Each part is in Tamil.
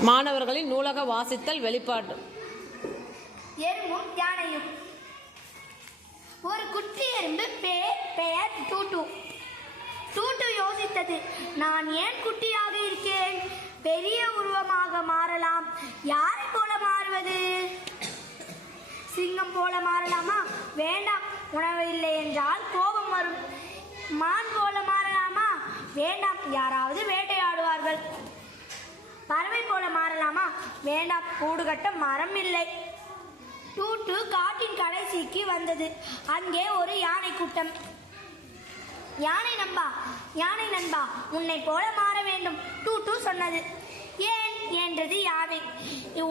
மாணவர்களின் நூலக வாசித்தல் வெளிப்பாடு. எறும்பும் யானையும். ஒரு குட்டி எறும்பு பே பெயர் டூட்டு. டூட்டு யோசித்தது நான் ஏன் குட்டியாக இருக்கேன்? பெரிய உருவமாக மாறலாம். யாரை போல மாறுவது? சிங்கம் போல மாறலாமா? வேண்டாம் உணவு இல்லை என்றால் கோபம் வரும். மான் போல மாறலாமா? வேண்டாம் யாராவது பறவை போல மாறலாமா? வேண்டாம் கூடு கட்ட மரம் இல்லை. டூட்டு காட்டின் கடைசிக்கு வந்தது. அங்கே ஒரு யானை கூட்டம். யானை நண்பா யானை நண்பா உன்னை போல மாற வேண்டும் டூட்டு சொன்னது. ஏன்? என்றது யானை.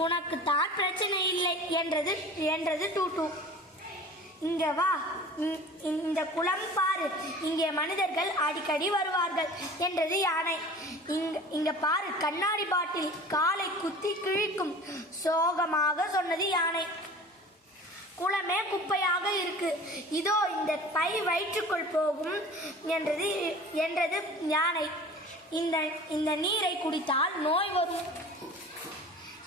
உனக்கு தான் பிரச்சனை இல்லை என்றது என்றது டூட்டு இங்க வா. இந்த குளம் பாரு. இங்கே மனிதர்கள் அடிக்கடி வருவார்கள் என்றது யானை. இங்க இங்க பாரு கண்ணாடி பாட்டில் காலை குத்தி கிழிக்கும். சோகமாக சொன்னது யானை. குளமே குப்பையாக இருக்கு. இதோ இந்த பை வயிற்றுக்குள் போகும் என்றது என்றது யானை. இந்த இந்த நீரை குடித்தால் நோய் வரும்.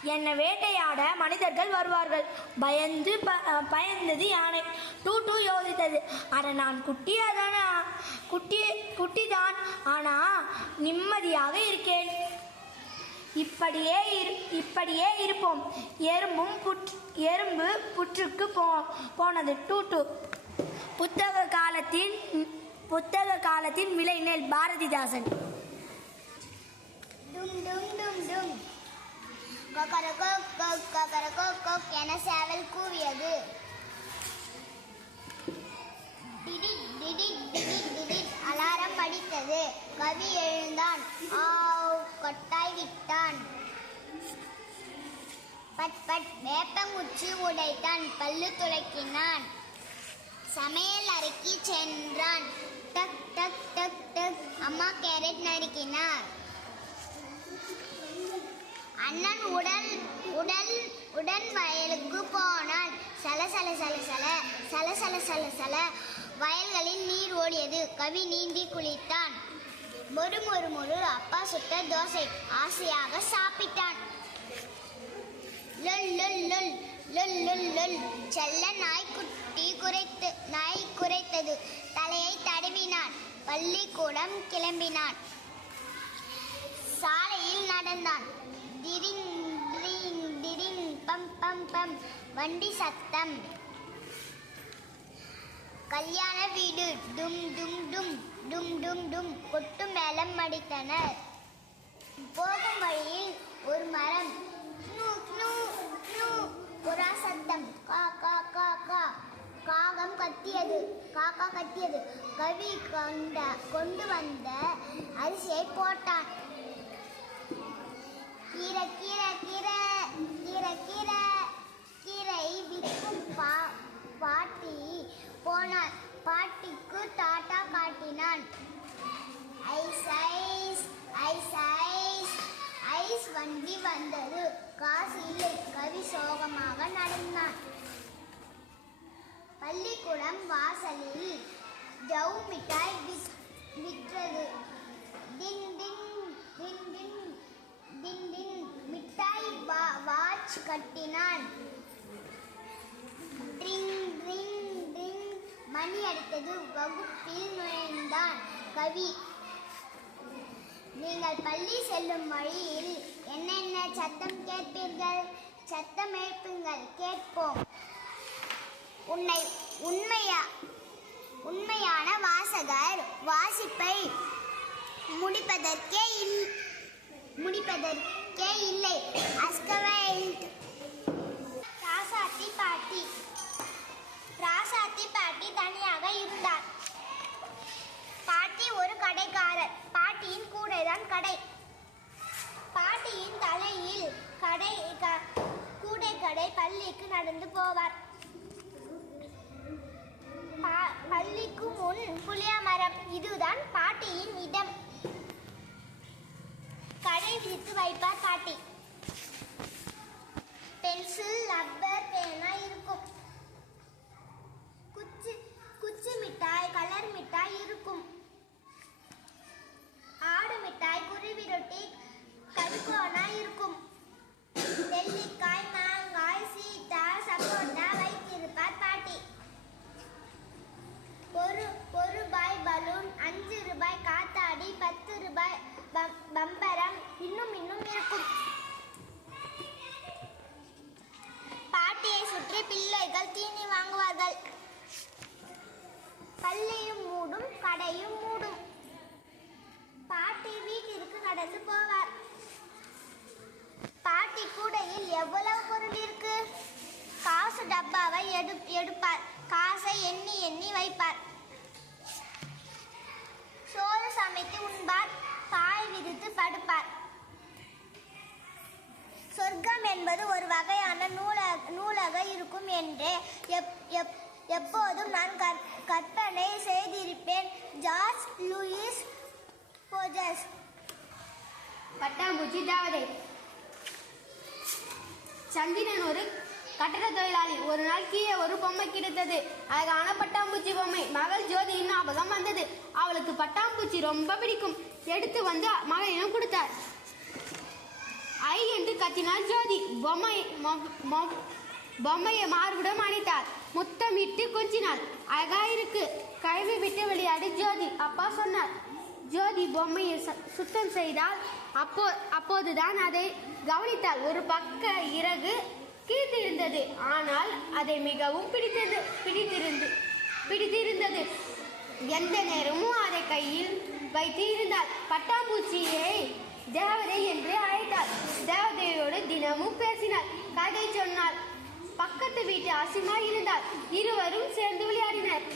என்னை வேட்டையாட மனிதர்கள் வருவார்கள். பயந்து ப- பயந்தது யானை. டூ டூ யோசித்தது. அட நான் குட்டியாதான? குட்டி குட்டி தான் ஆனா நிம்மதியாக இருக்கேன். இப்படியே இரு இப்படியே இருப்போம். எறும்பும் புற்று எறும்பு புற்றுக்கு போ போனது. டூ டூ. புத்தக காலத்தின் புத்தக காலத்தின் விளைநெல் பாரதிதாசன். டும் டும் டும் டும். கொக்கரகோ கொக் கொக்கரகோ கொக் என சேவல் கூவியது. டிடிட் டிடிட் டிடிட் டிடிட் அலாரம் அடித்தது கவி எழுந்தான். ஆவ் கொட்டாய் விட்டான் பட் பட் வேப்பங்குச்சி உடைத்தான். பல்லு துளக்கினான். சமையல் அறைக்கு சென்றான். டக் டக் டக் டக். அம்மா கேரட் நறுக்கினார். அண்ணன் உடல் உடல் உடன் வயலுக்கு போனான். சல சல சல சல சல சல சல சல. வயல்களில் நீர் ஓடியது. கவி நீந்தி குளித்தான். மொறு மொறு மொறு அப்பா சுட்ட தோசை. ஆசையாக சாப்பிட்டான். லொல் லொல் லொல் லொல் லொல் லொல். செல்ல நாய்க்குட்டி குறைத்து நாய் குறைத்தது தலையை தடவினான். பள்ளிக்கூடம் கிளம்பினான். சாலையில் நடந்தான். டிரிங் டிரிங் டிரிங் பம் பம் பம் வண்டி சத்தம் கல்யாண வீடு டும் டும் டும் டும் டும் டும் கொட்டு மேளம் அடித்தனர் போகும் வழியில் ஒரு மரம் புறா சத்தம் கா கா கா கா காகம் கத்தியது காக்கா கத்தியது கவி கொண்ட கொண்டு வந்த அரிசியை போட்டான் அடுத்தது வகுப்பில் நுழைந்தான் கவி நீங்கள் பள்ளி செல்லும் வழியில் என்னென்ன சத்தம் கேட்பீர்கள்? சத்தம் எழுப்புங்கள் கேட்போம். உன்னை உண்மையா உண்மையான வாசகர் வாசிப்பை முடிப்பதற்கே இல் முடிப்பதற்கே இல்லை. அஸ்கவை கடைக்காரர். பாட்டியின் கூடைதான் கடை. பாட்டியின் தலையில் கடை கூடை கடை பள்ளிக்கு நடந்து போவார். பள்ளிக்கு முன் புளிய மரம் இதுதான் பாட்டியின் இடம். கடை விரித்து வைப்பார் பம்பரம் இன்னும் இன்னும் இருக்கும். பாட்டியை சுற்றி பிள்ளைகள் தீனி வாங்குவார்கள். பள்ளியும் மூடும் கடையும் மூடும். பாட்டி வீட்டிற்கு நடந்து போவார். பாட்டி கூடையில் எவ்வளவு பொருள் இருக்கு? காசு டப்பாவை எடு எடுப்பார். காசை என்பது ஒரு வகையான நூலக நூலக இருக்கும் என்று எப் எப் எப்போதும் நான் கற் கற்பனை செய்திருப்பேன். Jorge Luis Borges. பட்டாம்பூச்சி தேவதை சந்திரன் ஒரு கட்டட தொழிலாளி. ஒரு நாள் கீழே ஒரு பொம்மை கிடைத்தது. அழகான பட்டாம்பூச்சி பொம்மை. மகள் ஜோதி ஞாபகம் வந்தது. அவளுக்கு பட்டாம்பூச்சி ரொம்ப பிடிக்கும். எடுத்து வந்து மகளிடம் கொடுத்தார். கத்தினாள் ஜோதி பொம்மை மொ- மொ- பொம்மையை மார்புடன் அணைத்தார். முத்தமிட்டு கொஞ்சினாள் அழகா இருக்கு கழுவி விட்டு விளையாடு ஜோதி. அப்பா சொன்னார் ஜோதி பொம்மையை சு- சுத்தம் செய்தால் அப்போ அப்போதுதான் அதை கவனித்தாள் ஒரு பக்க இறகு கீழ்த்திருந்தது. ஆனால் அதை மிகவும் பிடித்தது பிடித்திருந்து பிடித்திருந்தது. எந்த நேரமும் அதை கையில் வைத்து இருந்தாள் பட்டாம்பூச்சியை தேவதை என்று அழைத்தாள் தேவதையோடு தினமும் பேசினாள் கதை சொன்னாள் பக்கத்து வீட்டு அசிமா இருந்தாள் இருவரும் சேர்ந்து விளையாடினர்.